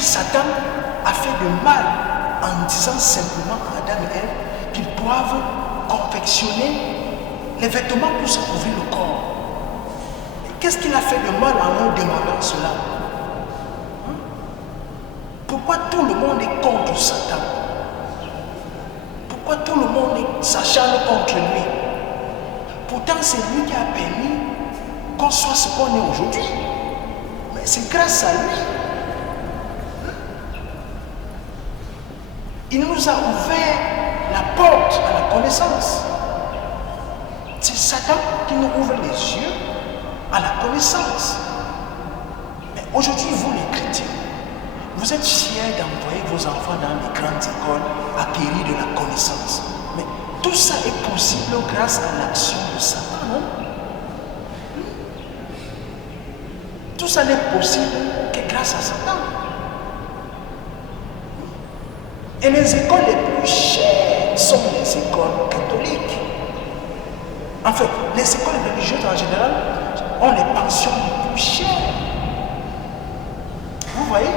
dit Satan a fait le mal en disant simplement à Adam et Ève qu'ils doivent confectionner les vêtements pour se couvrir le corps. Qu'est-ce qu'il a fait de mal en leur demandant cela? Pourquoi tout le monde est contre Satan? Pourquoi tout le monde s'acharne contre lui? Pourtant, c'est lui qui a permis qu'on soit ce qu'on est aujourd'hui. Mais c'est grâce à lui. Il nous a ouvert la porte à la connaissance. C'est Satan qui nous ouvre les yeux à la connaissance. Mais aujourd'hui, vous les chrétiens, vous êtes fiers d'envoyer vos enfants dans les grandes écoles acquérir de la connaissance. Mais tout ça est possible grâce à l'action de Satan, non? Tout ça n'est possible que grâce à Satan. Et les écoles les plus chères sont les écoles catholiques. En fait, les écoles religieuses en général ont les pensions les plus chères. Vous voyez,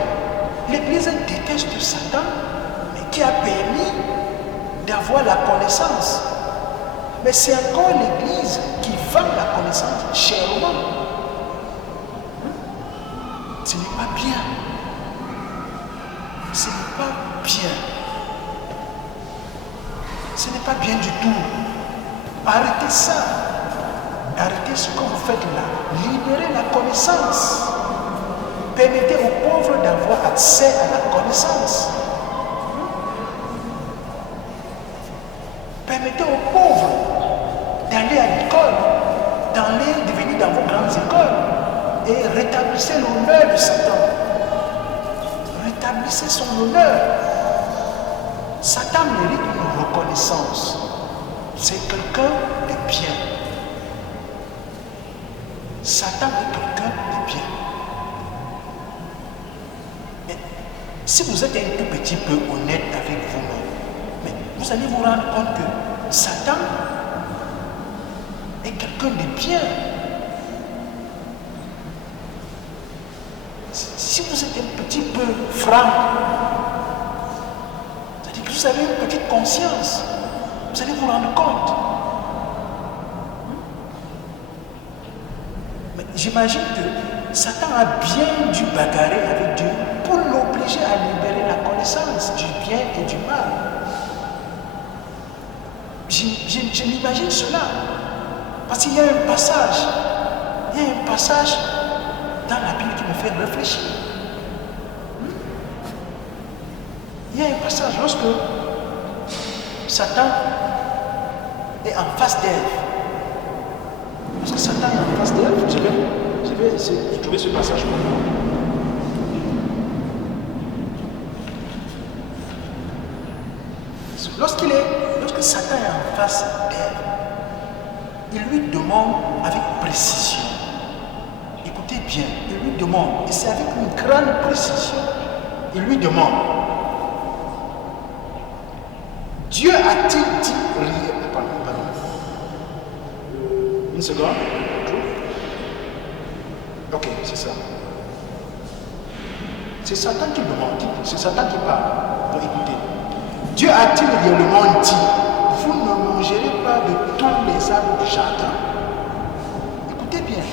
l'Église déteste Satan, mais qui a permis d'avoir la connaissance. Mais c'est encore l'Église qui vend la connaissance chèrement. Ce n'est pas bien. Ce n'est pas bien. Ce n'est pas bien du tout. Arrêtez ça. Arrêtez ce que vous faites là. Libérez la connaissance. Permettez aux pauvres d'avoir accès à la connaissance. Permettez aux pauvres d'aller à l'école, d'aller devenir dans vos grandes écoles et rétablissez l'honneur de Satan. Rétablissez son honneur. Satan mérite une reconnaissance. C'est quelqu'un de bien. Satan est quelqu'un de bien. Mais si vous êtes un tout petit peu honnête avec vous-même, mais vous allez vous rendre compte que Satan est quelqu'un de bien. Si vous êtes un petit peu franc, c'est-à-dire que vous avez une petite conscience, vous allez vous rendre compte. Mais j'imagine que Satan a bien dû bagarrer avec Dieu pour l'obliger à libérer la connaissance du bien et du mal. Je m'imagine cela. Parce qu'il y a un passage, dans la Bible qui me fait réfléchir. Il y a un passage lorsque Satan est en face d'Ève. Lorsque Satan est en face d'Ève, je vais essayer de trouver ce passage pour moi. Lorsque Satan est en face d'Ève, il lui demande avec précision. Écoutez bien, il lui demande, et c'est avec une grande précision, il lui demande, Dieu a-t-il dit rien? Pardon. Une seconde. Ok, c'est ça. C'est Satan qui demande, c'est Satan qui parle. Donc écoutez, Dieu a-t-il réellement dit, vous ne mangerez pas de tous les arbres du jardin? Écoutez bien,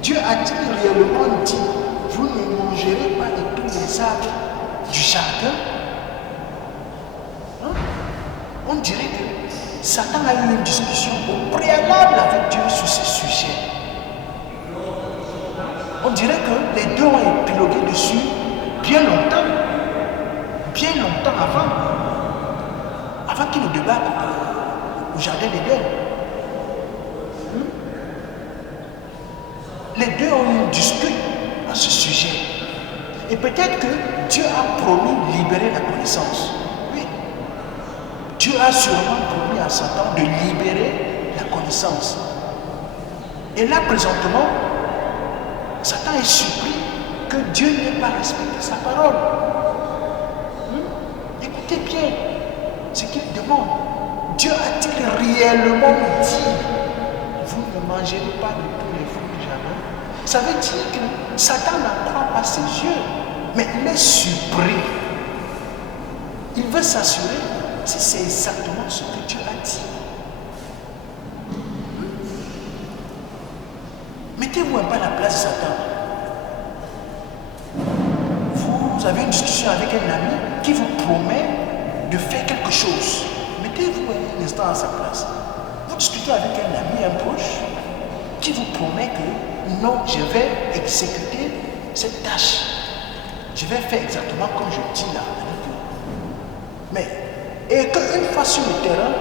Dieu a-t-il réellement dit, vous ne mangerez pas de tous les arbres du jardin? On dirait que Satan a eu une discussion au préalable avec Dieu sur ce sujet. On dirait que les deux ont épilogué dessus bien longtemps avant qu'ils ne débattent au jardin d'Éden. Les deux ont eu une discussion à ce sujet. Et peut-être que Dieu a promis de libérer la connaissance. Oui. Dieu a sûrement promis à Satan de libérer la connaissance. Et là, présentement, Satan est surpris que Dieu n'ait pas respecté sa parole. Écoutez bien ce qu'il demande. Dieu a-t-il réellement dit, vous ne mangerez pas de tous les fruits du jardin? Ça veut dire que Satan n'en croit pas ses yeux. Mais il est surpris. Il veut s'assurer si c'est exactement ce que Dieu a dit. Mettez-vous un peu à la place de Satan. Vous avez une discussion avec un ami qui vous promet de faire quelque chose. Mettez-vous un instant à sa place. Vous discutez avec un ami, un proche, qui vous promet que non, je vais exécuter cette tâche. Je vais faire exactement comme je dis là. Mais, et qu'une fois sur le terrain,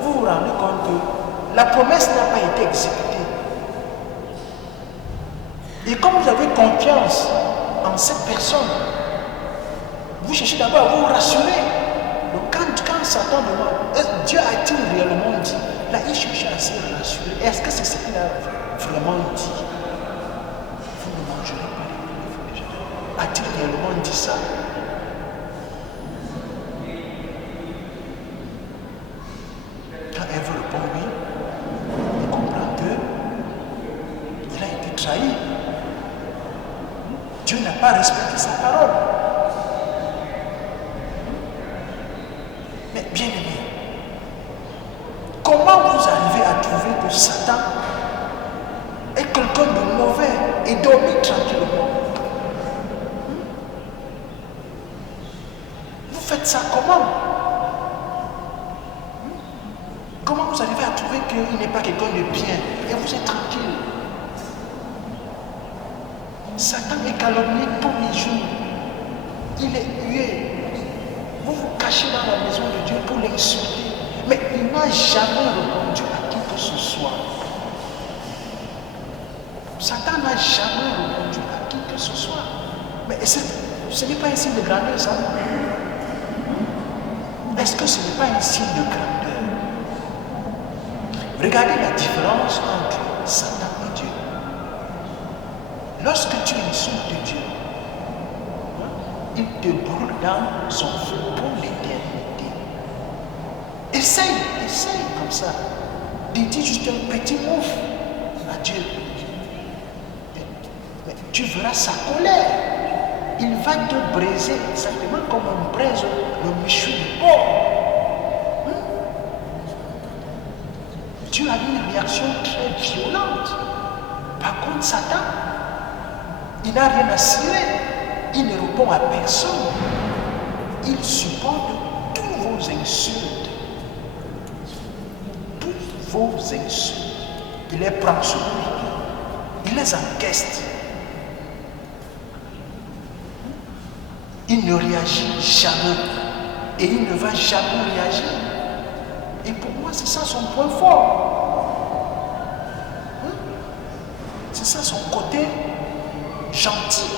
vous vous rendez compte que la promesse n'a pas été exécutée. Et comme vous avez confiance en cette personne, vous cherchez d'abord à vous rassurer. Donc quand Satan demande, Dieu a-t-il réellement dit? Là, il cherche à se rassurer. Est-ce que c'est ce qu'il a vraiment dit? Vous ne mangerez pas. A-t-il réellement dit ça? Quand Ève répond oui, il comprend qu'il a été trahi. Dieu n'a pas respecté sa parole. Mais bien aimé, comment vous arrivez à trouver que Satan est quelqu'un de mauvais et dormir tranquillement? Vous faites ça comment? Comment vous arrivez à trouver qu'il n'est pas quelqu'un de bien et vous êtes tranquille? Satan est calomnié tous les jours. Il est hué. Vous vous cachez dans la maison de Dieu pour l'insulter. Mais il n'a jamais répondu à qui que ce soit. Satan n'a jamais répondu à qui que ce soit. Mais ce n'est pas un signe de grandeur, ça? Est-ce que ce n'est pas un signe de grandeur? Regardez la différence entre Satan et Dieu. Lorsque tu insultes Dieu, il te brûle dans son feu pour l'éternité. Essaye comme ça, de dire juste un petit mot à Dieu. Mais tu verras sa colère. Il va te briser exactement comme on braise le méchoui du porc. Dieu a une réaction très violente. Par contre, Satan, il n'a rien à cirer. Il ne répond à personne. Il supporte tous vos insultes. Toutes vos insultes. Il les prend sur lui. Il les encaisse. Il ne réagit jamais. Et il ne va jamais réagir. Et pour moi, c'est ça son point fort. C'est ça son côté gentil.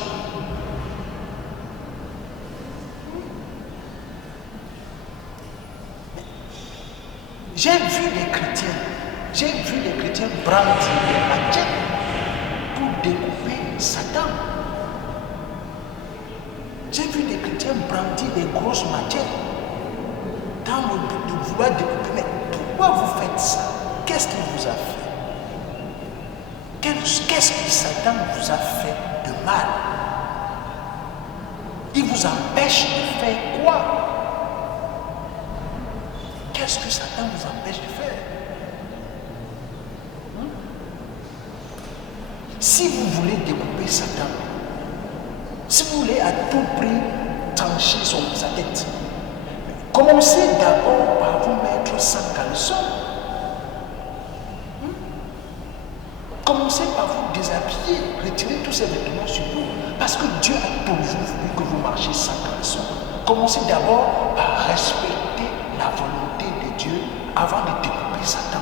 J'ai vu les chrétiens brandir des machettes pour découper Satan. J'ai vu les chrétiens brandir des grosses machettes dans le but de vouloir découper. Mais pourquoi vous faites ça? Qu'est-ce qu'il vous a fait? Qu'est-ce que Satan vous a fait de mal? Il vous empêche de faire quoi? Qu'est-ce que Satan vous empêche de faire? Si vous voulez découper Satan, si vous voulez à tout prix trancher sa tête, commencez d'abord par vous mettre sans caleçon. Commencez par vous déshabiller, retirer tous ces vêtements sur vous, parce que Dieu a toujours voulu que vous marchiez sans caleçon. Commencez d'abord par respecter la volonté de Dieu avant de découper Satan.